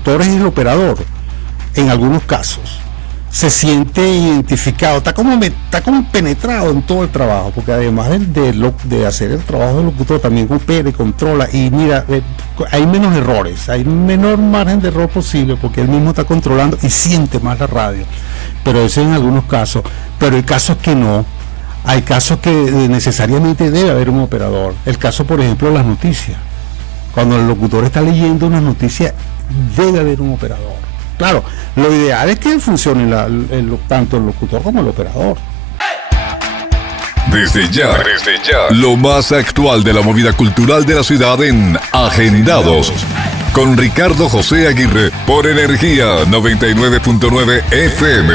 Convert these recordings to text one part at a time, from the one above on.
locutor es el operador, en algunos casos, se siente identificado, está como penetrado en todo el trabajo, porque además de hacer el trabajo del locutor, también opera y controla, y mira, hay menos errores, hay menor margen de error posible, porque él mismo está controlando y siente más la radio, pero eso en algunos casos, pero hay casos que no, hay casos que necesariamente debe haber un operador. El caso, por ejemplo, de las noticias, cuando el locutor está leyendo una noticia, debe haber un operador. Claro, lo ideal es que funcione tanto el locutor como el operador. Desde ya, lo más actual de la movida cultural de la ciudad en Agendados, con Ricardo José Aguirre, por Energía 99.9 FM.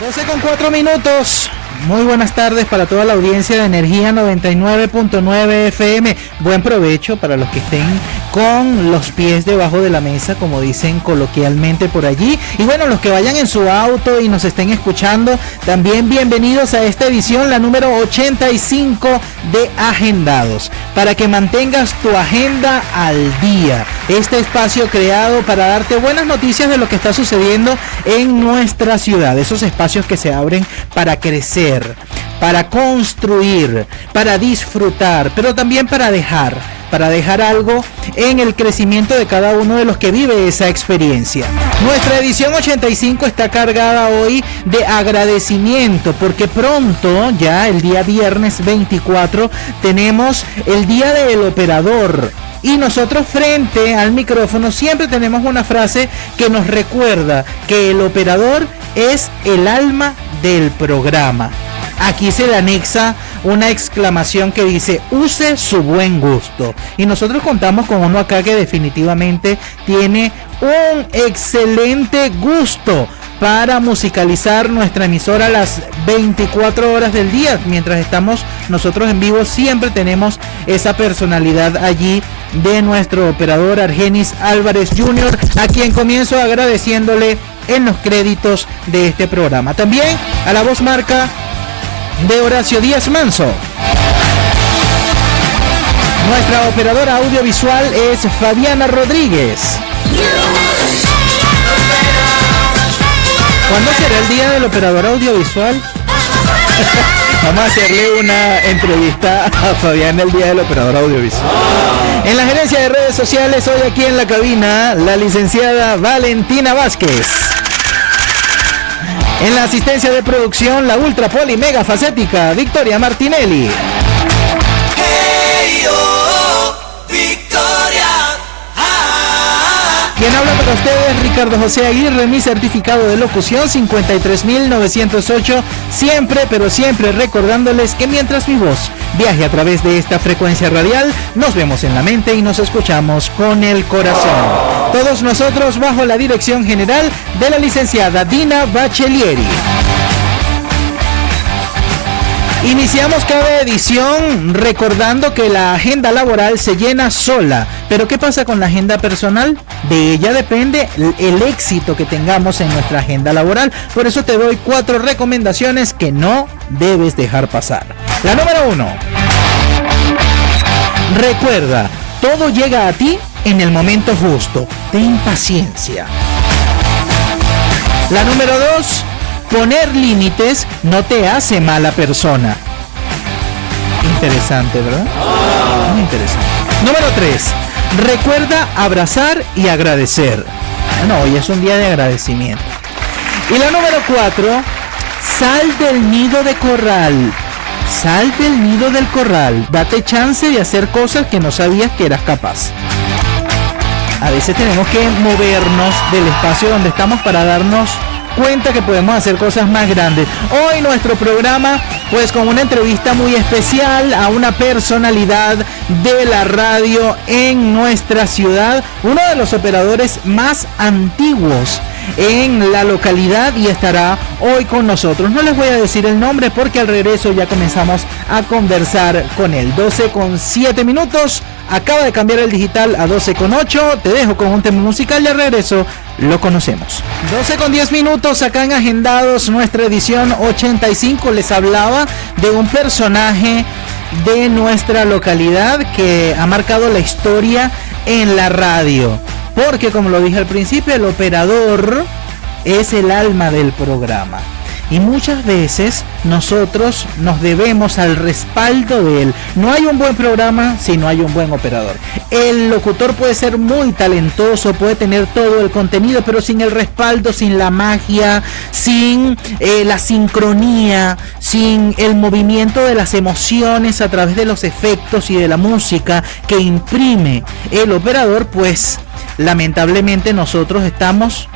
12:04. Muy buenas tardes para toda la audiencia de Energía 99.9 FM. Buen provecho para los que estén con los pies debajo de la mesa, como dicen coloquialmente por allí. Y bueno, los que vayan en su auto y nos estén escuchando, también bienvenidos a esta edición, la número 85 de Agendados. Para que mantengas tu agenda al día. Este espacio creado para darte buenas noticias de lo que está sucediendo en nuestra ciudad. Esos espacios que se abren para crecer, para construir, para disfrutar, pero también para dejar algo en el crecimiento de cada uno de los que vive esa experiencia. Nuestra edición 85 está cargada hoy de agradecimiento, porque pronto, ya el día viernes 24, tenemos el Día del Operador. Y nosotros frente al micrófono siempre tenemos una frase que nos recuerda que el operador es el alma del programa. Aquí se le anexa una exclamación que dice: use su buen gusto. Y nosotros contamos con uno acá que definitivamente tiene un excelente gusto para musicalizar nuestra emisora las 24 horas del día. Mientras estamos nosotros en vivo, siempre tenemos esa personalidad allí de nuestro operador Argenis Álvarez Jr., a quien comienzo agradeciéndole en los créditos de este programa. También a la voz marca de Horacio Díaz Manso. Nuestra operadora audiovisual es Fabiana Rodríguez. ¿Cuándo será el día del operador audiovisual? Vamos a hacerle una entrevista a Fabián el día del operador audiovisual. En la gerencia de redes sociales, hoy aquí en la cabina, la licenciada Valentina Vázquez. En la asistencia de producción, la ultra poli mega facética Victoria Martinelli. Hey, oh, Victoria. Quien habla para ustedes, Ricardo José Aguirre, mi certificado de locución 53908, siempre, pero siempre recordándoles que mientras mi voz viaje a través de esta frecuencia radial, nos vemos en la mente y nos escuchamos con el corazón. Todos nosotros bajo la dirección general de la licenciada Dina Bachelieri. Iniciamos cada edición recordando que la agenda laboral se llena sola, pero ¿qué pasa con la agenda personal? De ella depende el éxito que tengamos en nuestra agenda laboral. Por eso te doy 4 recomendaciones que no debes dejar pasar. La número 1. Recuerda, todo llega a ti en el momento justo. Ten paciencia. La número 2. Poner límites no te hace mala persona. Interesante, ¿verdad? Muy interesante. Número 3. Recuerda abrazar y agradecer. Bueno, hoy es un día de agradecimiento. Y la número 4. Sal del nido de corral. Sal del nido del corral. Date chance de hacer cosas que no sabías que eras capaz. A veces tenemos que movernos del espacio donde estamos para darnos cuenta que podemos hacer cosas más grandes. Hoy nuestro programa, pues con una entrevista muy especial a una personalidad de la radio en nuestra ciudad, uno de los operadores más antiguos en la localidad, y estará hoy con nosotros. No les voy a decir el nombre porque al regreso ya comenzamos a conversar con él. 12:07. Acaba de cambiar el digital a 12:08. Te dejo con un tema musical y al regreso lo conocemos. 12:10 acá en Agendados, nuestra edición 85. Les hablaba de un personaje de nuestra localidad que ha marcado la historia en la radio. porque como lo dije al principio, el operador es el alma del programa. Y muchas veces nosotros nos debemos al respaldo de él. No hay un buen programa si no hay un buen operador. El locutor puede ser muy talentoso, puede tener todo el contenido, pero sin el respaldo, sin la magia, sin la sincronía, sin el movimiento de las emociones a través de los efectos y de la música que imprime el operador, pues lamentablemente nosotros estamos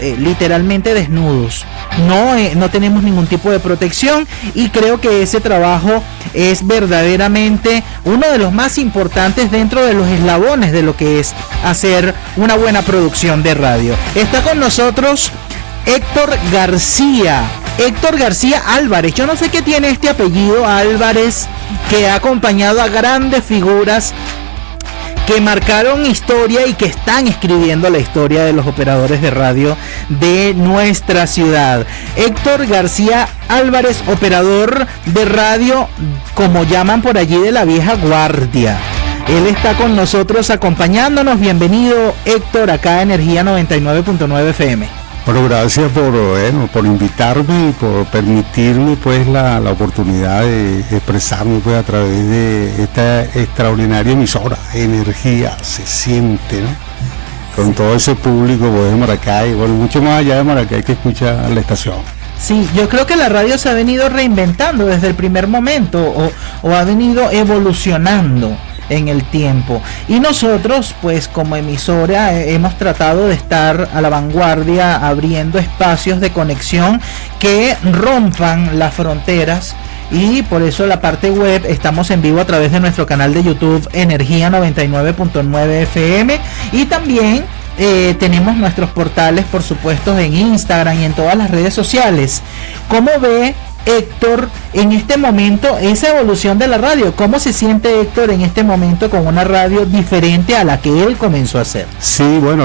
literalmente desnudos. No tenemos ningún tipo de protección, y creo que ese trabajo es verdaderamente uno de los más importantes dentro de los eslabones de lo que es hacer una buena producción de radio. Está con nosotros Héctor García Álvarez. Yo no sé qué tiene este apellido Álvarez, que ha acompañado a grandes figuras que marcaron historia y que están escribiendo la historia de los operadores de radio de nuestra ciudad. Héctor García Álvarez, operador de radio, como llaman por allí, de la vieja guardia. Él está con nosotros acompañándonos. Bienvenido, Héctor, acá a Energía 99.9 FM. Bueno, gracias por invitarme y por permitirme pues la oportunidad de expresarme pues a través de esta extraordinaria emisora. Energía se siente, ¿no? Con todo ese público pues, de Maracay, bueno, mucho más allá de Maracay, que escucha la estación. Sí, yo creo que la radio se ha venido reinventando desde el primer momento, o ha venido evolucionando en el tiempo, y nosotros pues como emisora hemos tratado de estar a la vanguardia, abriendo espacios de conexión que rompan las fronteras, y por eso la parte web estamos en vivo a través de nuestro canal de YouTube Energía 99.9 FM, y también tenemos nuestros portales, por supuesto, en Instagram y en todas las redes sociales. ¿Cómo ve Héctor en este momento esa evolución de la radio? ¿Cómo se siente Héctor en este momento con una radio diferente a la que él comenzó a hacer? Sí, bueno,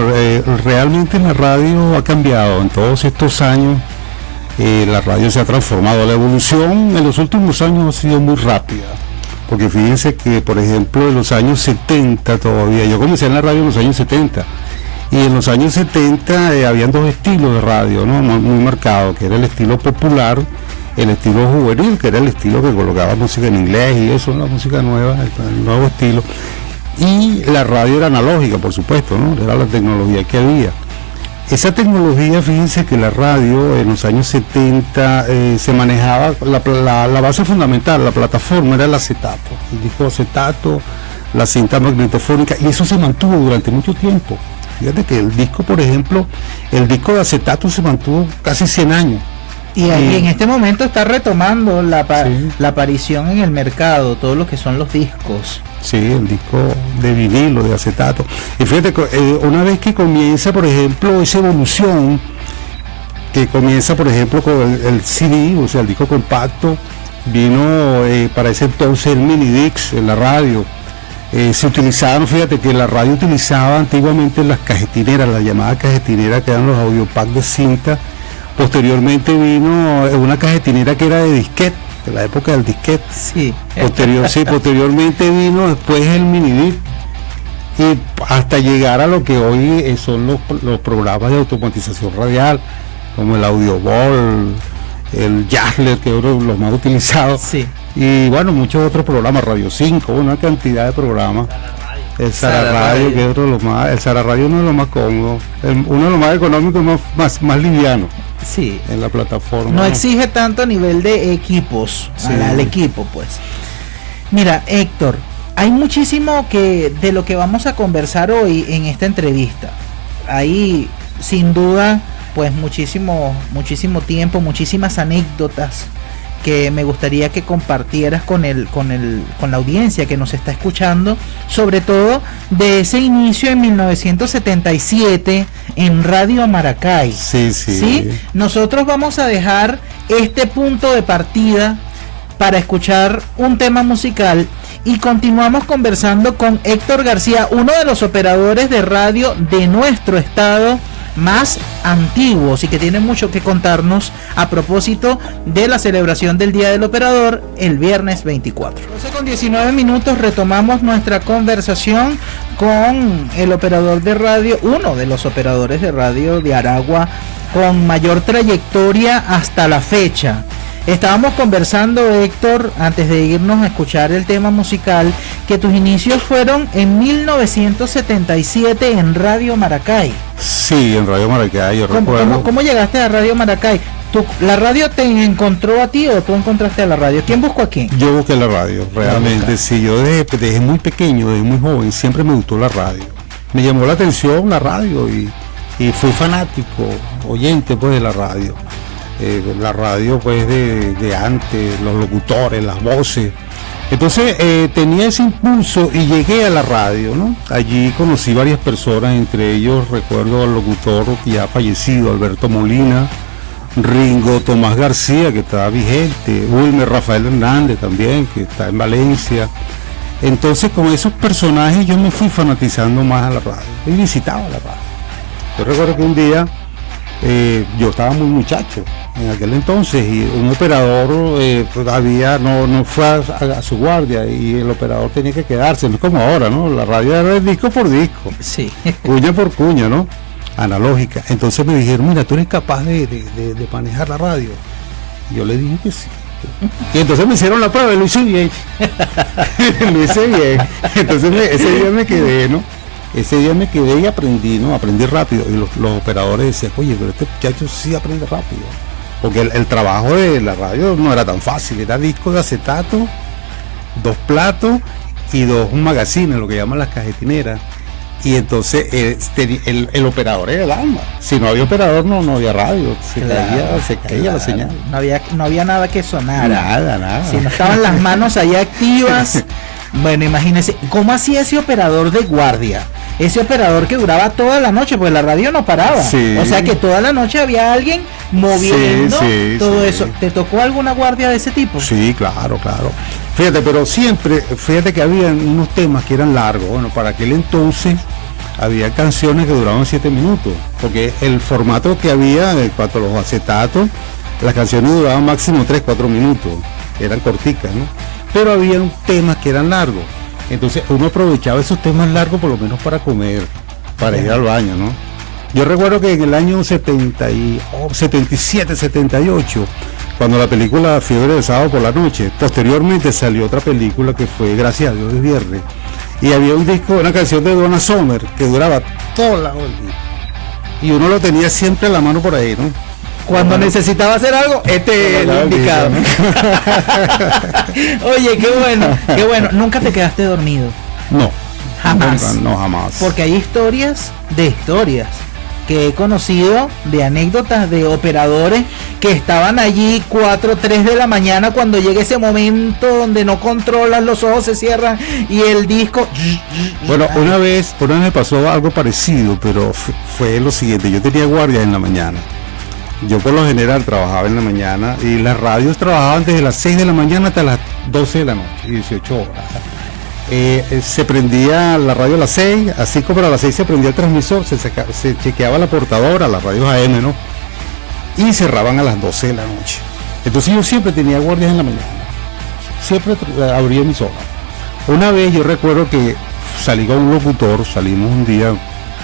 realmente la radio ha cambiado en todos estos años. La radio se ha transformado. La evolución en los últimos años ha sido muy rápida, porque fíjense que, por ejemplo, en los años 70 todavía, yo comencé en la radio en los años 70, y en los años 70 habían dos estilos de radio, ¿no? Muy marcados, que era el estilo popular, el estilo juvenil, que era el estilo que colocaba música en inglés, y eso, la música nueva, el nuevo estilo, y la radio era analógica, por supuesto, ¿no? Era la tecnología que había. Esa tecnología, fíjense que la radio en los años 70 se manejaba, la base fundamental, la plataforma era el acetato, el disco acetato, la cinta magnetofónica, y eso se mantuvo durante mucho tiempo. Fíjate que el disco, por ejemplo, el disco de acetato se mantuvo casi 100 años. Y en este momento está retomando la aparición en el mercado, todo lo que son los discos. Sí, el disco de vinilo, de acetato. Y fíjate, una vez que comienza, por ejemplo, esa evolución, que comienza, por ejemplo, con el CD, o sea, el disco compacto, vino para ese entonces el mini disc en la radio. Se utilizaban, fíjate que la radio utilizaba antiguamente las cajetineras, las llamadas cajetineras, que eran los audiopacks de cinta. Posteriormente vino una cajetinera que era de disquete, de la época del disquete. Sí. Posteriormente vino después el mini disc, y hasta llegar a lo que hoy son los programas de automatización radial, como el Audioball, el Jazzler, que es uno de los más utilizados. Sí. Y bueno, muchos otros programas, Radio 5, una cantidad de programas. El Sara Radio, que es otro de los más, el Sara Radio uno de los más cómodos, uno de los más económicos, más liviano. Sí. En la plataforma. No exige tanto a nivel de equipos, sí, al equipo, pues. Mira, Héctor, hay muchísimo de lo que vamos a conversar hoy en esta entrevista. Hay, sin duda, pues muchísimo tiempo, muchísimas anécdotas que me gustaría que compartieras con la audiencia que nos está escuchando, sobre todo de ese inicio en 1977 en Radio Maracay. Sí. Nosotros vamos a dejar este punto de partida para escuchar un tema musical y continuamos conversando con Héctor García, uno de los operadores de radio de nuestro estado, más antiguos y que tienen mucho que contarnos a propósito de la celebración del Día del Operador el viernes 24. 12:19 retomamos nuestra conversación con el operador de radio, uno de los operadores de radio de Aragua con mayor trayectoria hasta la fecha. Estábamos conversando, Héctor, antes de irnos a escuchar el tema musical, que tus inicios fueron en 1977 en Radio Maracay. Sí, en Radio Maracay, yo recuerdo. ¿Cómo llegaste a Radio Maracay? ¿La radio te encontró a ti o tú encontraste a la radio? ¿Quién buscó a quién? Yo busqué la radio, realmente. Sí, yo desde muy pequeño, desde muy joven, siempre me gustó la radio. Me llamó la atención la radio y fui fanático, oyente pues de la radio. La radio pues de antes, los locutores, las voces. Entonces tenía ese impulso y llegué a la radio, ¿no? Allí conocí varias personas, entre ellos recuerdo al locutor ya fallecido, Alberto Molina, Ringo Tomás García, que estaba vigente, Wilmer Rafael Hernández también, que está en Valencia. Entonces con esos personajes yo me fui fanatizando más a la radio y visitaba la radio. Yo recuerdo que un día yo estaba muy muchacho en aquel entonces y un operador no fue a su guardia y el operador tenía que quedarse, no es como ahora, ¿no? La radio era disco por disco, sí. Cuña por cuña, ¿no? Analógica. Entonces me dijeron, mira, tú eres capaz de manejar la radio. Y yo le dije que sí. Y entonces me hicieron la prueba y lo hice bien. Lo hice bien. Entonces ese día me quedé, ¿no? Ese día me quedé y aprendí, ¿no? Aprendí rápido. Y los operadores decían, oye, pero este muchacho sí aprende rápido. Porque el trabajo de la radio no era tan fácil. Era disco de acetato, 2 platos y 2 magazines, lo que llaman las cajetineras. Y entonces el operador era el alma. Si no había operador no había radio. Se caía la señal. No había nada que sonara. Nada. Si no estaban las manos allá activas. Bueno, imagínense, ¿cómo hacía ese operador de guardia? Ese operador que duraba toda la noche, pues la radio no paraba. Sí. O sea que toda la noche había alguien moviendo todo eso. ¿Te tocó alguna guardia de ese tipo? Sí, claro. Fíjate que había unos temas que eran largos. Bueno, para aquel entonces había canciones que duraban 7 minutos, porque el formato que había en cuanto a los acetatos, las canciones duraban máximo 3-4 minutos, eran corticas, ¿no? Pero había temas que eran largos. Entonces uno aprovechaba esos temas largos por lo menos para comer, para ir al baño, ¿no? Yo recuerdo que en el año 77, 78, cuando la película Fiebre del Sábado por la Noche, posteriormente salió otra película que fue Gracias a Dios es Viernes, y había un disco, una canción de Donna Summer que duraba toda la hora y uno lo tenía siempre en la mano por ahí, ¿no? Cuando necesitaba hacer algo, es el indicado. Oye, qué bueno. ¿Nunca te quedaste dormido? No. Jamás. No, jamás. Porque hay historias que he conocido, de anécdotas de operadores que estaban allí 4, 3 de la mañana cuando llega ese momento donde no controlas, los ojos se cierran y el disco... Bueno, una vez me pasó algo parecido, pero fue lo siguiente, yo tenía guardia en la mañana. Yo por lo general trabajaba en la mañana y las radios trabajaban desde las 6 de la mañana hasta las 12 de la noche, 18 horas. Se prendía la radio a las 6, así como a las 6 se prendía el transmisor, se chequeaba la portadora, las radios AM, ¿no? Y cerraban a las 12 de la noche. Entonces yo siempre tenía guardias en la mañana, siempre abría emisora. Una vez yo recuerdo que salí con un locutor, salimos un día,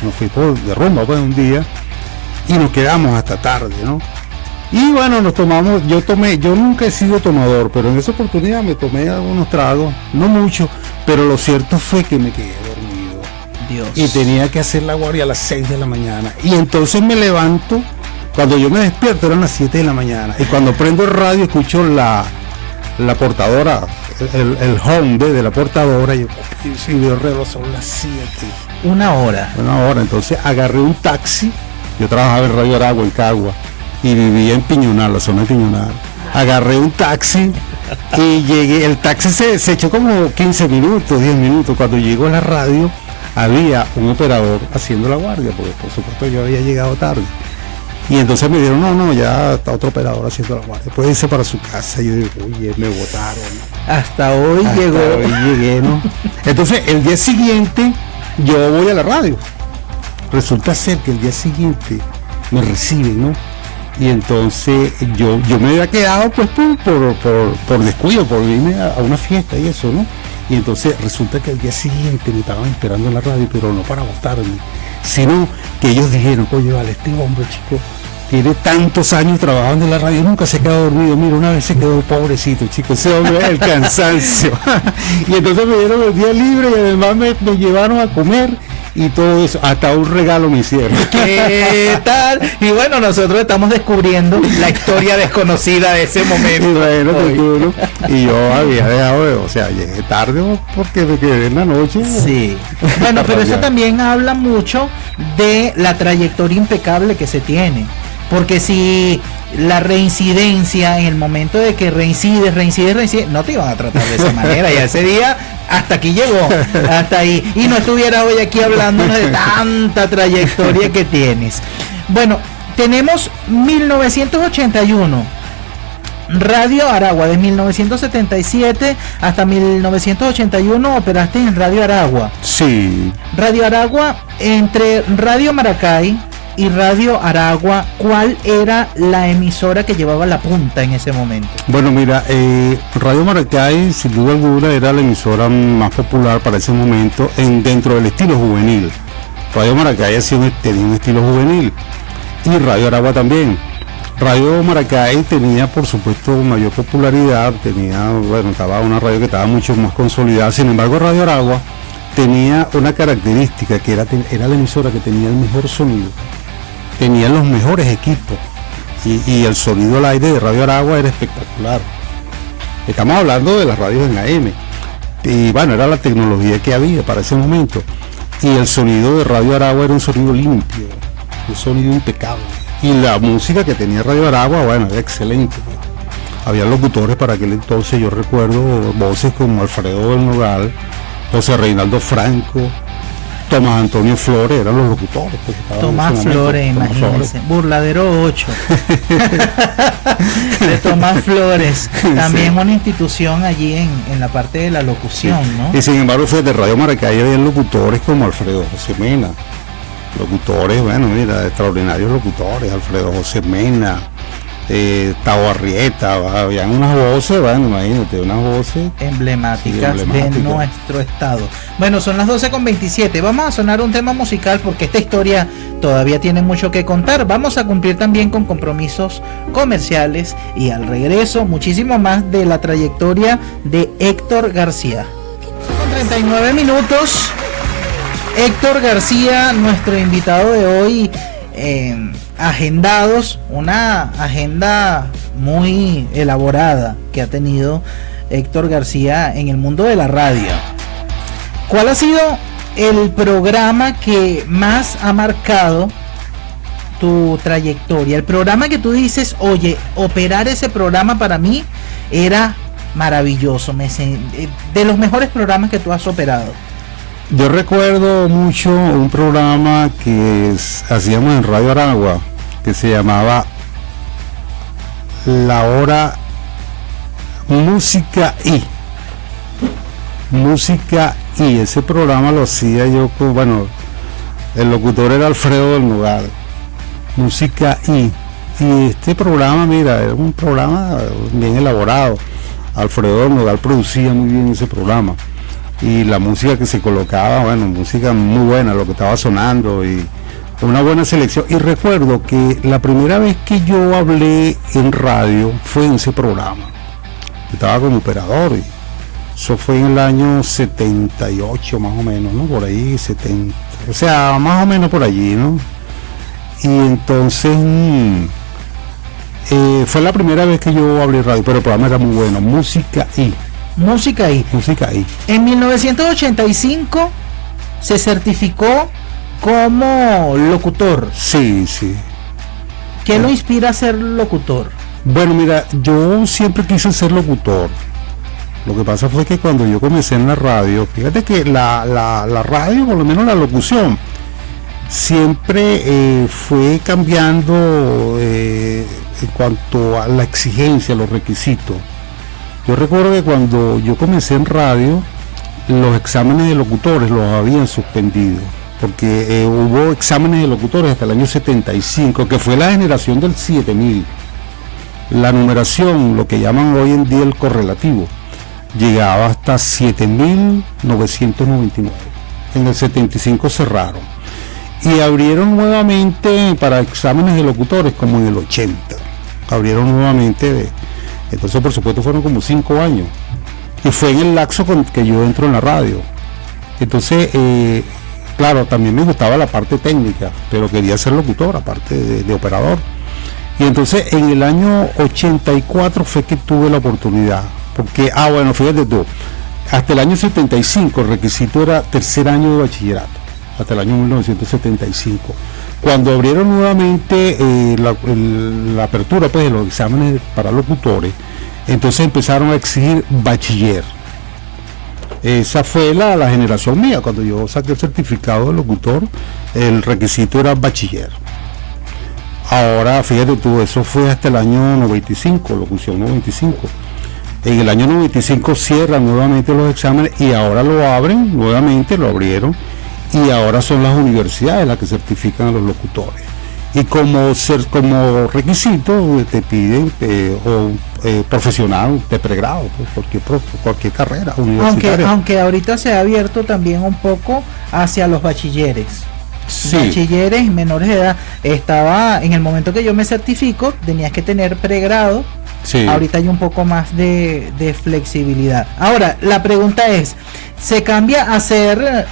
nos fuimos de rumba pues un día, y nos quedamos hasta tarde, ¿no? Y bueno, yo nunca he sido tomador, pero en esa oportunidad me tomé algunos tragos, no mucho, pero lo cierto fue que me quedé dormido. Dios. Y tenía que hacer la guardia a las 6 de la mañana. Y entonces me levanto, cuando yo me despierto eran las 7 de la mañana. Y cuando prendo el radio escucho la portadora, el home de la portadora, y veo el reloj, son las 7. Una hora. Entonces agarré un taxi. Yo trabajaba en Radio Aragua, en Cagua, y vivía en Piñonal, la zona de Piñonal. Agarré un taxi y llegué, el taxi se echó como 15 minutos, 10 minutos. Cuando llegó a la radio, había un operador haciendo la guardia, porque por supuesto yo había llegado tarde. Y entonces me dijeron, no, ya está otro operador haciendo la guardia, puede irse para su casa. Y yo digo, oye, me botaron. Hasta hoy llegué, ¿no? Entonces, el día siguiente, yo voy a la radio. resulta ser que el día siguiente me reciben, ¿no? Y entonces yo me había quedado pues por descuido, por irme a una fiesta y eso, ¿no? Y entonces resulta que al día siguiente me estaban esperando en la radio, pero no para votarme, sino que ellos dijeron, oye, vale, este hombre, chico, tiene tantos años trabajando en la radio, nunca se quedó dormido. Mira, una vez se quedó pobrecito, chico, ese hombre, el cansancio. Y entonces me dieron el día libre y además me llevaron a comer y todo eso, hasta un regalo me hicieron. ¿Qué tal? Y bueno, nosotros estamos descubriendo la historia desconocida de ese momento. Y bueno, seguro. Y yo había dejado, o sea, llegué tarde porque me quedé en la noche. Sí. Bueno, pero eso también habla mucho de la trayectoria impecable que se tiene. Porque si la reincidencia en el momento de que reincides, no te iban a tratar de esa manera. Y ese día hasta aquí llegó, hasta ahí. Y no estuviera hoy aquí hablándonos de tanta trayectoria que tienes. Bueno, tenemos 1981. Radio Aragua, de 1977 hasta 1981 operaste en Radio Aragua. Sí. Radio Aragua, entre Radio Maracay y Radio Aragua, ¿cuál era la emisora que llevaba la punta en ese momento? Bueno, mira, Radio Maracay sin duda alguna era la emisora más popular para ese momento dentro del estilo juvenil. Radio Maracay tenía un estilo juvenil y Radio Aragua también. Radio Maracay tenía, por supuesto, mayor popularidad, estaba una radio que estaba mucho más consolidada. Sin embargo, Radio Aragua tenía una característica, que era la emisora que tenía el mejor sonido. Tenía los mejores equipos y el sonido al aire de Radio Aragua era espectacular. Estamos hablando de las radios en AM y bueno, era la tecnología que había para ese momento, y el sonido de Radio Aragua era un sonido limpio, un sonido impecable, y la música que tenía Radio Aragua, bueno, era excelente. Había locutores para aquel entonces, yo recuerdo voces como Alfredo del Nogal, José Reinaldo Franco, Tomás Antonio Flores, eran los locutores. Tomás Flores, imagínense, Burladero 8 de Tomás Flores, también sí. Una institución allí en la parte de la locución, sí. ¿No? Y sin embargo, de Radio Maracay había locutores como Alfredo José Mena, locutores, bueno, mira, extraordinarios locutores, Alfredo José Mena, Tavo Arrieta, habían unas voces, bueno, imagínate, unas voces emblemáticas de nuestro estado. Bueno, son las 12:27, vamos a sonar un tema musical porque esta historia todavía tiene mucho que contar. Vamos a cumplir también con compromisos comerciales y al regreso muchísimo más de la trayectoria de Héctor García. Con 39 minutos, Héctor García, nuestro invitado de hoy, agendados, una agenda muy elaborada que ha tenido Héctor García en el mundo de la radio. ¿Cuál ha sido el programa que más ha marcado tu trayectoria? El programa que tú dices, oye, operar ese programa para mí era maravilloso, de los mejores programas que tú has operado. Yo recuerdo mucho un programa que hacíamos en Radio Aragua, que se llamaba La Hora Música y. Ese programa lo hacía yo con, bueno, el locutor era Alfredo del Nogal. Música y este programa, mira, era un programa bien elaborado. Alfredo del Nogal producía muy bien ese programa. Y la música que se colocaba, bueno, música muy buena, lo que estaba sonando y una buena selección. Y recuerdo que la primera vez que yo hablé en radio fue en ese programa. Yo estaba como operador y eso fue en el año 78 más o menos, ¿no? Por ahí, 70, o sea, más o menos por allí, ¿no? Y entonces fue la primera vez que yo hablé en radio, pero el programa era muy bueno, Música y. En 1985 se certificó como locutor. Sí. ¿Qué lo inspira a ser locutor? Bueno, mira, yo siempre quise ser locutor. Lo que pasa fue que cuando yo comencé en la radio, fíjate que la radio, por lo menos la locución, siempre fue cambiando en cuanto a la exigencia, los requisitos. Yo recuerdo que cuando yo comencé en radio, los exámenes de locutores los habían suspendido. porque hubo exámenes de locutores hasta el año 75, que fue la generación del 7000. La numeración, lo que llaman hoy en día el correlativo, llegaba hasta 7.999. En el 75 cerraron y abrieron nuevamente para exámenes de locutores como en el 80. Abrieron nuevamente, entonces por supuesto fueron como 5 años. Y fue en el lapso con que yo entro en la radio. Entonces, claro, también me gustaba la parte técnica, pero quería ser locutor, aparte de operador. Y entonces en el año 84 fue que tuve la oportunidad. Porque, bueno, fíjate tú, hasta el año 75 el requisito era tercer año de bachillerato, hasta el año 1975. Cuando abrieron nuevamente la apertura pues, de los exámenes para locutores, entonces empezaron a exigir bachiller. Esa fue la generación mía. Cuando yo saqué el certificado de locutor, el requisito era bachiller. Ahora, fíjate tú, eso fue hasta el año 95, locución 95. En el año 95 cierran nuevamente los exámenes y ahora lo abren, nuevamente lo abrieron, y ahora son las universidades las que certifican a los locutores. Y como requisito te piden profesional de pregrado, pues, cualquier carrera universitaria. Aunque ahorita se ha abierto también un poco hacia los bachilleres. Sí. Bachilleres y menores de edad. Estaba, en el momento que yo me certifico, tenías que tener pregrado. Sí. Ahorita hay un poco más de flexibilidad. Ahora, la pregunta es, ¿se cambia a ser,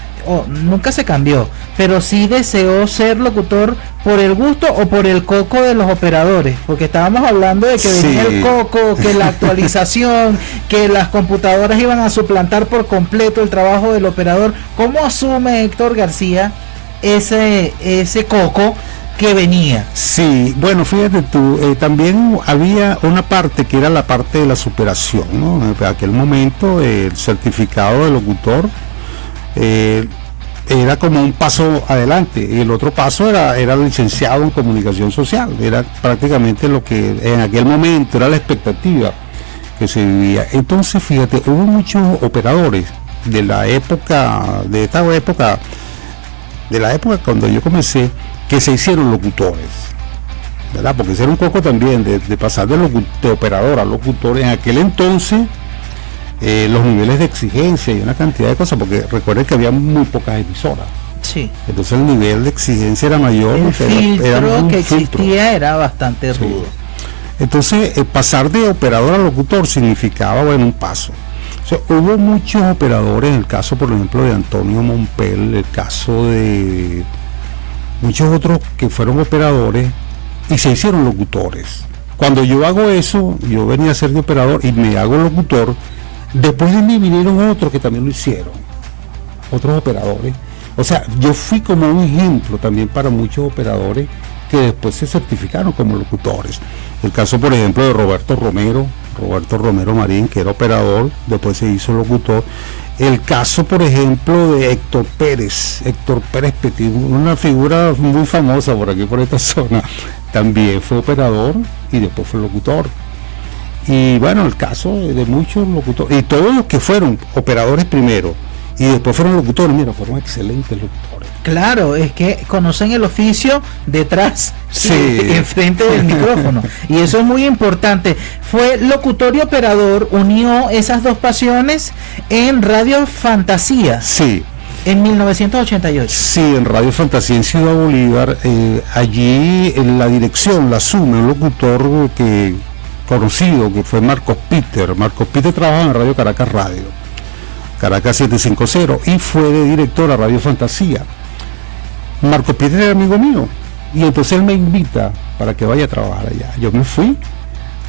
nunca se cambió, pero sí deseó ser locutor por el gusto o por el coco de los operadores? Porque estábamos hablando de que venía el coco, que la actualización, que las computadoras iban a suplantar por completo el trabajo del operador. ¿Cómo asume Héctor García ese coco que venía? Sí, bueno, fíjate tú, también había una parte que era la parte de la superación, ¿no? En aquel momento el certificado de locutor era como un paso adelante, y el otro paso era licenciado en comunicación social. Era prácticamente lo que en aquel momento era la expectativa que se vivía. Entonces, fíjate, hubo muchos operadores de la época cuando yo comencé, que se hicieron locutores, ¿verdad? Porque ese era un poco también de pasar de operador a locutor. En aquel entonces los niveles de exigencia y una cantidad de cosas, porque recuerden que había muy pocas emisoras. Sí. Entonces el nivel de exigencia era mayor. El filtro que existía era bastante rudo. Entonces pasar de operador a locutor significaba, bueno, un paso. O sea, hubo muchos operadores, el caso por ejemplo de Antonio Mompel, el caso de muchos otros que fueron operadores y se hicieron locutores. Cuando yo hago eso, yo venía a ser de operador y me hago locutor. Después de mí vinieron otros que también lo hicieron, otros operadores. O sea, yo fui como un ejemplo también para muchos operadores que después se certificaron como locutores. El caso, por ejemplo, de Roberto Romero Marín, que era operador, después se hizo locutor. El caso, por ejemplo, de Héctor Pérez Petit, una figura muy famosa por aquí, por esta zona, también fue operador y después fue locutor. Y bueno, el caso de muchos locutores, y todos los que fueron operadores primero y después fueron locutores, mira, fueron excelentes locutores. Claro, es que conocen el oficio detrás, enfrente del micrófono, y eso es muy importante. Fue locutor y operador, unió esas dos pasiones en Radio Fantasía. Sí. En 1988. Sí, en Radio Fantasía en Ciudad Bolívar. Allí en la dirección la asume un locutor conocido, que fue Marcos Peter. Marcos Peter trabajaba en Radio Caracas Radio, Caracas 750, y fue de director a Radio Fantasía. Marcos Peter era amigo mío, y entonces él me invita para que vaya a trabajar allá. Yo me fui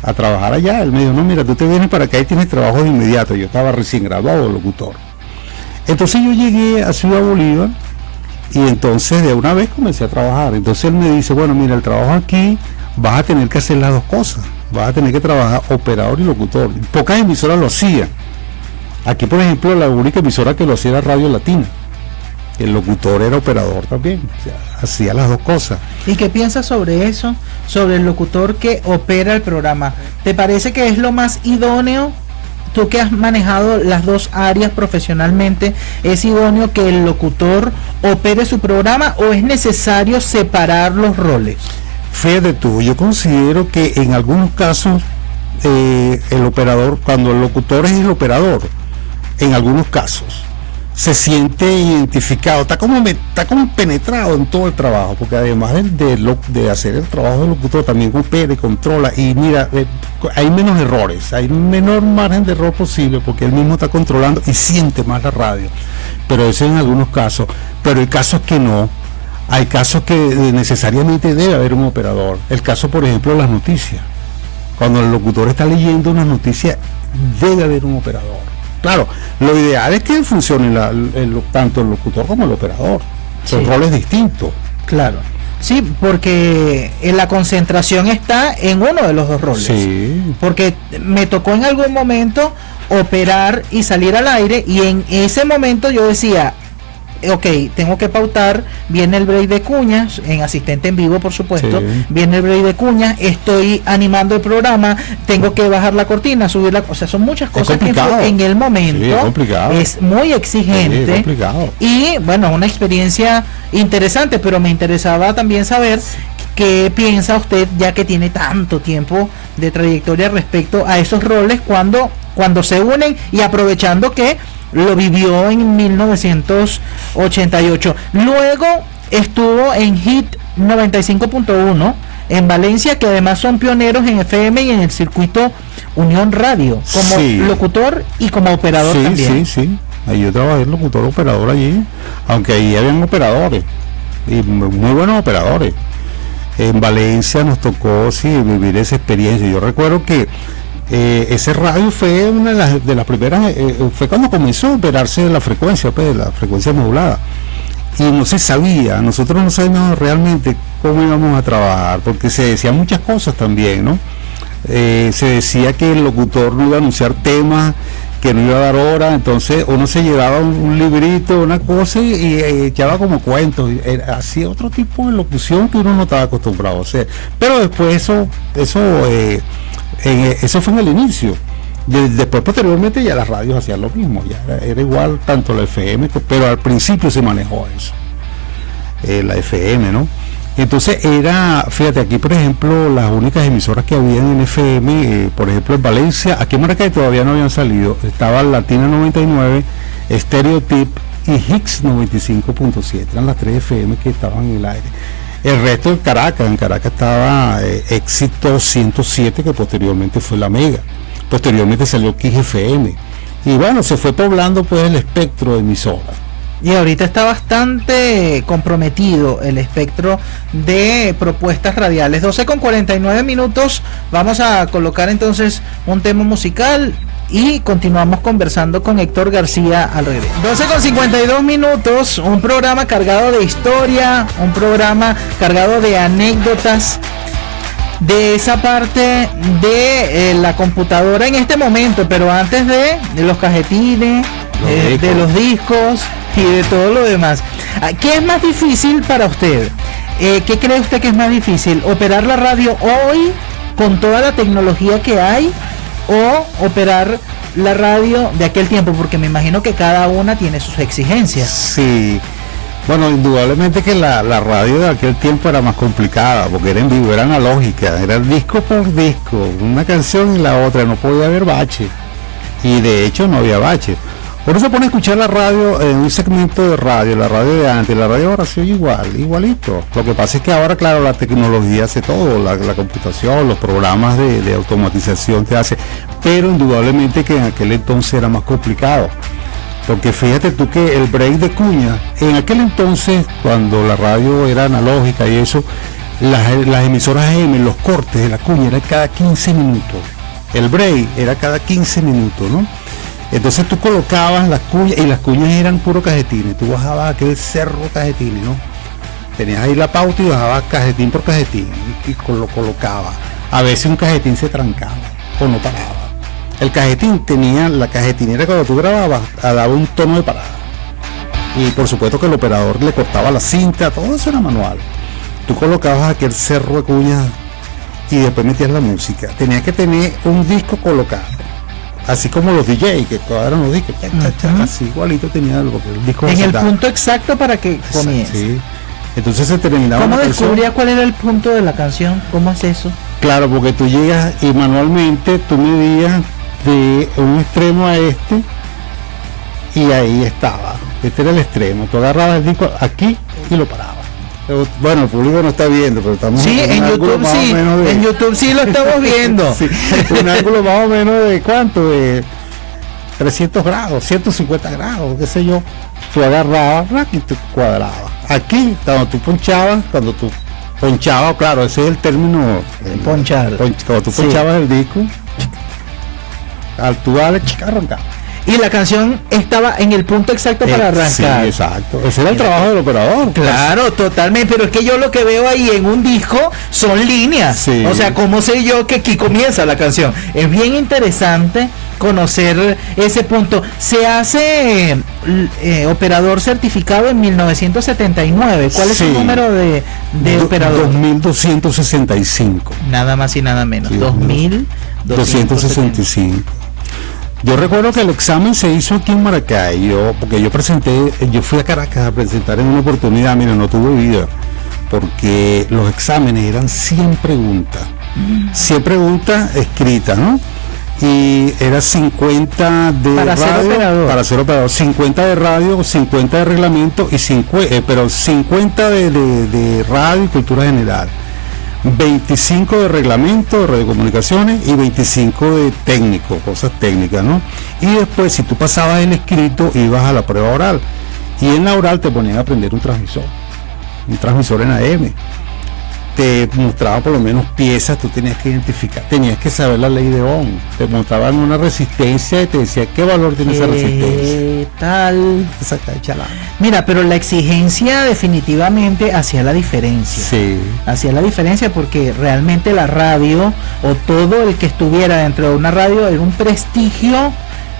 a trabajar allá. Él me dijo, no, mira, tú te vienes para acá y tienes trabajo de inmediato. Yo estaba recién graduado de locutor. Entonces yo llegué a Ciudad Bolívar y entonces de una vez comencé a trabajar. Entonces él me dice, bueno, mira, el trabajo aquí vas a tener que hacer las dos cosas. Vas a tener que trabajar operador y locutor. Pocas emisoras lo hacían. Aquí, por ejemplo, la única emisora que lo hacía era Radio Latina. El locutor era operador también, o sea, hacía las dos cosas. ¿Y qué piensas sobre eso? Sobre el locutor que opera el programa. ¿Te parece que es lo más idóneo? tú que has manejado las dos áreas profesionalmente, ¿es idóneo que el locutor opere su programa o es necesario separar los roles? Fíjate tú, yo considero que en algunos casos el operador, cuando el locutor es el operador, en algunos casos se siente identificado, está como penetrado en todo el trabajo, porque además de hacer el trabajo del locutor, también opera y controla, y mira, hay menos errores, hay menor margen de error posible, porque él mismo está controlando y siente más la radio, pero eso en algunos casos, pero hay casos que no, hay casos que necesariamente debe haber un operador, el caso por ejemplo de las noticias, cuando el locutor está leyendo una noticia, debe haber un operador. Claro, lo ideal es que funcione tanto el locutor como el operador. Son roles distintos. Claro. Sí, porque la concentración está en uno de los dos roles. Sí. Porque me tocó en algún momento operar y salir al aire, y en ese momento yo decía, ok, tengo que pautar, viene el break de cuñas, en asistente en vivo por supuesto, viene el break de cuñas, estoy animando el programa, tengo que bajar la cortina, subirla, o sea, son muchas cosas que en el momento es muy exigente, y bueno, una experiencia interesante, pero me interesaba también saber qué piensa usted, ya que tiene tanto tiempo de trayectoria respecto a esos roles cuando se unen, y aprovechando que lo vivió en 1988. Luego estuvo en Hit 95.1 en Valencia, que además son pioneros en FM y en el circuito Unión Radio, como locutor y como operador también. Sí. Ahí yo trabajé locutor operador allí, aunque ahí habían operadores, y muy buenos operadores. En Valencia nos tocó vivir esa experiencia. Yo recuerdo que ese radio fue una de las primeras, fue cuando comenzó a operarse la frecuencia modulada, y no se sabía, nosotros no sabíamos realmente cómo íbamos a trabajar, porque se decían muchas cosas también, ¿no? Se decía que el locutor no iba a anunciar temas, que no iba a dar hora, entonces uno se llevaba un librito, una cosa, y echaba como cuentos, hacía otro tipo de locución que uno no estaba acostumbrado a hacer, pero después eso fue en el inicio. Después, posteriormente, ya las radios hacían lo mismo, ya era igual tanto la FM, pero al principio se manejó eso, la FM, ¿no? Entonces fíjate, aquí por ejemplo, las únicas emisoras que habían en FM, por ejemplo en Valencia, aquí en Maracay todavía no habían salido, estaba Latina 99, Stereotip y Hits 95.7, eran las 3 FM que estaban en el aire. El resto en Caracas estaba Éxito 107, que posteriormente fue la Mega, posteriormente salió Kiss FM, y bueno, se fue poblando pues el espectro de emisoras. Y ahorita está bastante comprometido el espectro de propuestas radiales. 12:49, vamos a colocar entonces un tema musical y continuamos conversando con Héctor García al regreso. 12:52, un programa cargado de historia, un programa cargado de anécdotas, de esa parte de la computadora en este momento, pero antes de los cajetines, de los discos y de todo lo demás. ¿Qué es más difícil para usted? ¿Qué cree usted que es más difícil? ¿Operar la radio hoy con toda la tecnología que hay, o operar la radio de aquel tiempo? Porque me imagino que cada una tiene sus exigencias. Sí, bueno, indudablemente que la radio de aquel tiempo era más complicada, porque era en vivo, era analógica, era disco por disco, una canción y la otra, no podía haber bache, y de hecho no había bache. Uno se pone a escuchar la radio en un segmento de radio, la radio de antes, la radio ahora sí igualito. Lo que pasa es que ahora, claro, la tecnología hace todo, la computación, los programas de automatización te hace, pero indudablemente que en aquel entonces era más complicado. Porque fíjate tú que el break de cuña, en aquel entonces, cuando la radio era analógica y eso, las emisoras AM, los cortes de la cuña eran cada 15 minutos. El break era cada 15 minutos, ¿no? Entonces tú colocabas las cuñas, y las cuñas eran puro cajetines, tú bajabas aquel cerro cajetines, ¿no? Tenías ahí la pauta y bajabas cajetín por cajetín y lo colocabas. A veces un cajetín se trancaba o no paraba. El cajetín tenía, la cajetinera cuando tú grababas, daba un tono de parada. Y por supuesto que el operador le cortaba la cinta, todo eso era manual. Tú colocabas aquel cerro de cuñas y después metías la música. Tenías que tener un disco colocado. así como los DJ que cuadran los discos, así igualito tenía porque el disco en el punto exacto para que comience. Sí. Entonces se terminaba. ¿Cómo descubría cuál era el punto de la canción? ¿Cómo es eso? Claro, porque tú llegas y manualmente tú medías de un extremo a este y ahí estaba. Este era el extremo. Tú agarrabas el disco aquí y lo parabas. Bueno, el público no está viendo, pero estamos en YouTube sí, en YouTube sí lo estamos viendo. Sí, un ángulo más o menos de ¿cuánto? De 300 grados, 150 grados, qué sé yo. Tú agarrabas y tú cuadrabas. Aquí, cuando tú ponchabas, claro, ese es el término ponchar. Cuando tú ponchabas el disco, al tú darle arrancaba. Y la canción estaba en el punto exacto para arrancar. Sí, exacto. Ese era el trabajo del operador. Claro, totalmente. Pero es que yo lo que veo ahí en un disco son líneas. Sí. O sea, ¿cómo sé yo que aquí comienza la canción? Es bien interesante conocer ese punto. Se hace operador certificado en 1979. ¿Cuál es el número de operador? 2265. Nada más y nada menos. Sí, 2265. Yo recuerdo que el examen se hizo aquí en Maracay, porque yo fui a Caracas a presentar en una oportunidad, mira, no tuve vida, porque los exámenes eran 100 preguntas escritas, ¿no? Y era 50 de para radio, ser operador, 50 de radio, 50 de reglamento, y 50 de radio y cultura general. 25 de reglamento de radiocomunicaciones y 25 de técnico, cosas técnicas, ¿no? Y después, si tú pasabas el escrito, ibas a la prueba oral, y en la oral te ponían a aprender un transmisor en AM. Te mostraba por lo menos piezas, tú tenías que identificar, tenías que saber la ley de Ohm, te mostraban una resistencia y te decía qué valor tiene esa resistencia. Tal. Mira, pero la exigencia definitivamente hacía la diferencia. Sí. Hacía la diferencia porque realmente la radio o todo el que estuviera dentro de una radio era un prestigio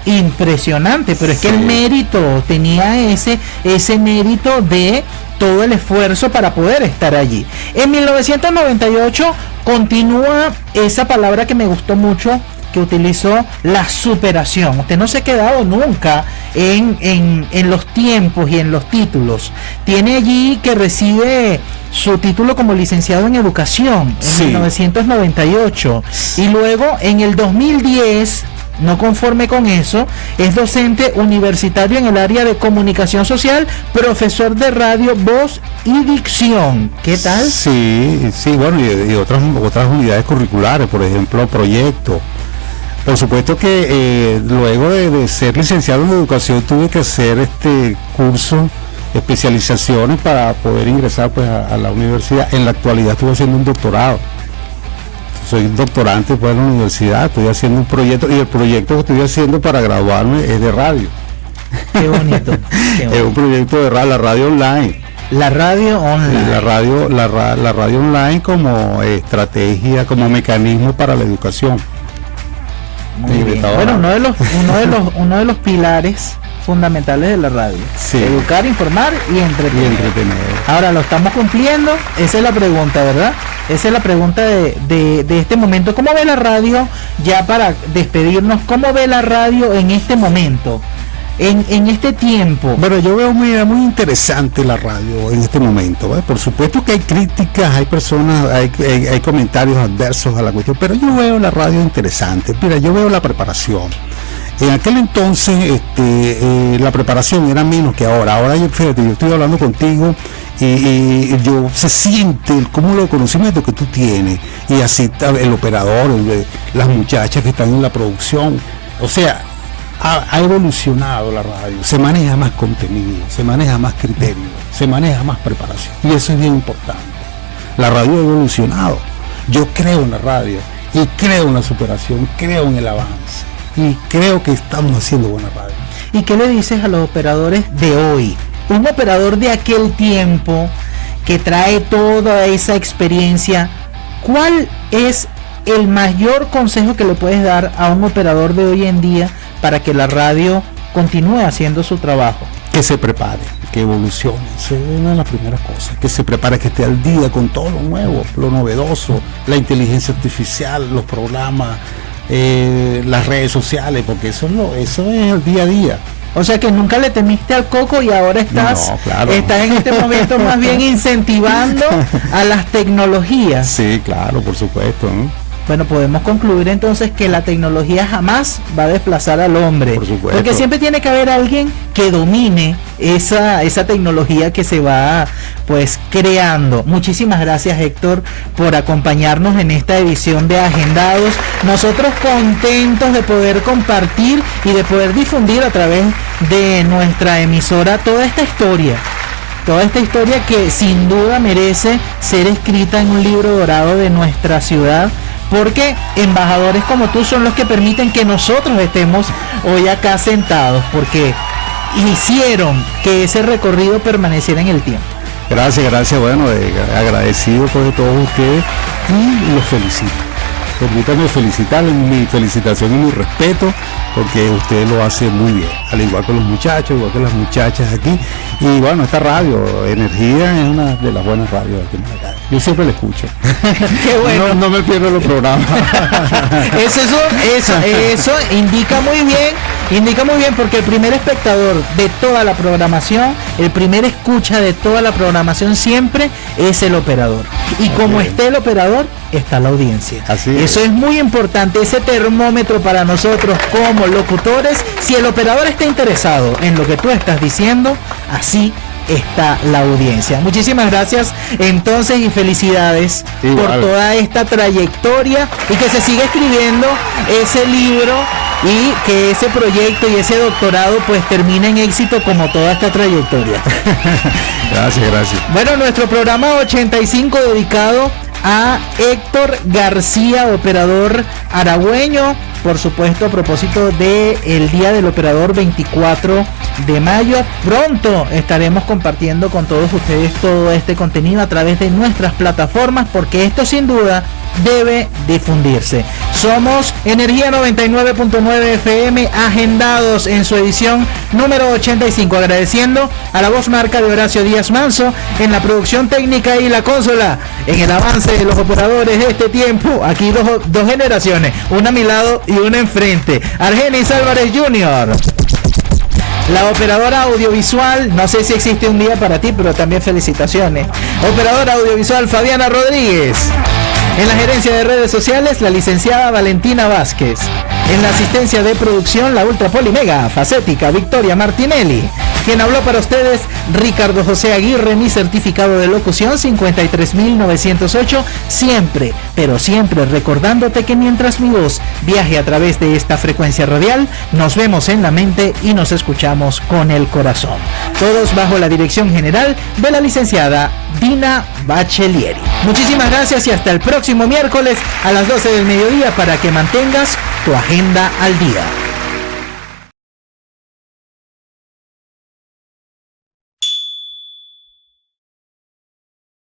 impresionante, pero es que el mérito tenía ese mérito de todo el esfuerzo para poder estar allí. En 1998 continúa esa palabra que me gustó mucho que utilizó, la superación. Usted no se ha quedado nunca en los tiempos y en los títulos. Tiene allí que recibe su título como licenciado en educación en 1998 y luego en el 2010, no conforme con eso, es docente universitario en el área de comunicación social, profesor de radio, voz y dicción. ¿Qué tal? Sí, bueno, y otras unidades curriculares, por ejemplo, proyectos. Por supuesto que luego de ser licenciado en educación tuve que hacer cursos, especializaciones para poder ingresar pues a la universidad. En la actualidad estoy haciendo un doctorado. Soy doctorante pues, en la universidad, estoy haciendo un proyecto, y el proyecto que estoy haciendo para graduarme es de radio. Qué bonito. Es un proyecto de radio, la radio online. La radio online. La radio online como estrategia, como mecanismo para la educación. Muy bien. Bueno, uno de los pilares fundamentales de la radio. Sí. Educar, informar y entretener. Ahora lo estamos cumpliendo. Esa es la pregunta, ¿verdad? Esa es la pregunta de este momento. ¿Cómo ve la radio, ya para despedirnos, cómo ve la radio en este momento, en este tiempo? Bueno, yo veo muy interesante la radio en este momento, ¿verdad? Por supuesto que hay críticas, hay personas, hay comentarios adversos a la cuestión, pero yo veo la radio interesante. Mira, yo veo la preparación. En aquel entonces la preparación era menos que ahora. Ahora fíjate, yo estoy hablando contigo y yo se siente el cúmulo de conocimiento que tú tienes, y así el operador, las muchachas que están en la producción. O sea, ha evolucionado la radio, se maneja más contenido, se maneja más criterio, se maneja más preparación, y eso es bien importante. La radio ha evolucionado. Yo creo en la radio y creo en la superación, creo en el avance. Y creo que estamos haciendo buena radio. ¿Y qué le dices a los operadores de hoy? Un operador de aquel tiempo que trae toda esa experiencia, ¿cuál es el mayor consejo que le puedes dar a un operador de hoy en día para que la radio continúe haciendo su trabajo? Que se prepare, que evolucione. Esa es una de las primeras cosas. Que se prepare, que esté al día con todo lo nuevo, lo novedoso, la inteligencia artificial, los programas, las redes sociales, porque eso es el día a día. O sea que nunca le temiste al coco y ahora estás en este momento más bien incentivando a las tecnologías. Sí, claro, por supuesto, ¿no? Bueno, podemos concluir entonces que la tecnología jamás va a desplazar al hombre. Por supuesto. Porque siempre tiene que haber alguien que domine esa tecnología que se va pues creando. Muchísimas gracias, Héctor, por acompañarnos en esta edición de Agendados. Nosotros contentos de poder compartir y de poder difundir a través de nuestra emisora toda esta historia que sin duda merece ser escrita en un libro dorado de nuestra ciudad, porque embajadores como tú son los que permiten que nosotros estemos hoy acá sentados, porque hicieron que ese recorrido permaneciera en el tiempo. Gracias, bueno, agradecido por todos ustedes y los felicito. Permítanme felicitarles, mi felicitación y mi respeto, porque usted lo hace muy bien, al igual que los muchachos, igual que las muchachas aquí. Y bueno, esta radio, Energía, es una de las buenas radios aquí en Maracay. Yo siempre la escucho. Qué bueno. No me pierdo los programas. Eso indica muy bien, porque el primer espectador de toda la programación, el primer escucha de toda la programación siempre es el operador. Y como esté el operador, está la audiencia. Así es. Eso es muy importante, ese termómetro para nosotros como locutores. Si el operador está interesado en lo que tú estás diciendo, así está la audiencia. Muchísimas gracias entonces y felicidades por toda esta trayectoria, y que se siga escribiendo ese libro y que ese proyecto y ese doctorado pues termine en éxito como toda esta trayectoria. Gracias. Bueno, nuestro programa 85 dedicado a Héctor García, operador aragüeño, por supuesto a propósito del Día del Operador 24 de mayo. Pronto estaremos compartiendo con todos ustedes todo este contenido a través de nuestras plataformas, porque esto sin duda debe difundirse. Somos Energía 99.9 FM, Agendados en su edición número 85, agradeciendo a la voz marca de Horacio Díaz Manso en la producción técnica y la consola en el avance de los operadores de este tiempo. Aquí dos generaciones, una a mi lado y una enfrente. Argenis Álvarez Jr., la operadora audiovisual, no sé si existe un día para ti, pero también felicitaciones. Operadora audiovisual Fabiana Rodríguez. En la gerencia de redes sociales, la licenciada Valentina Vázquez. En la asistencia de producción, la ultra polimega facética Victoria Martinelli. Quien habló para ustedes, Ricardo José Aguirre, mi certificado de locución 53908. Siempre, pero siempre recordándote que mientras mi voz viaje a través de esta frecuencia radial, nos vemos en la mente y nos escuchamos con el corazón. Todos bajo la dirección general de la licenciada Dina Bachelieri. Muchísimas gracias y hasta el próximo miércoles a las 12 del mediodía para que mantengas tu agenda al día.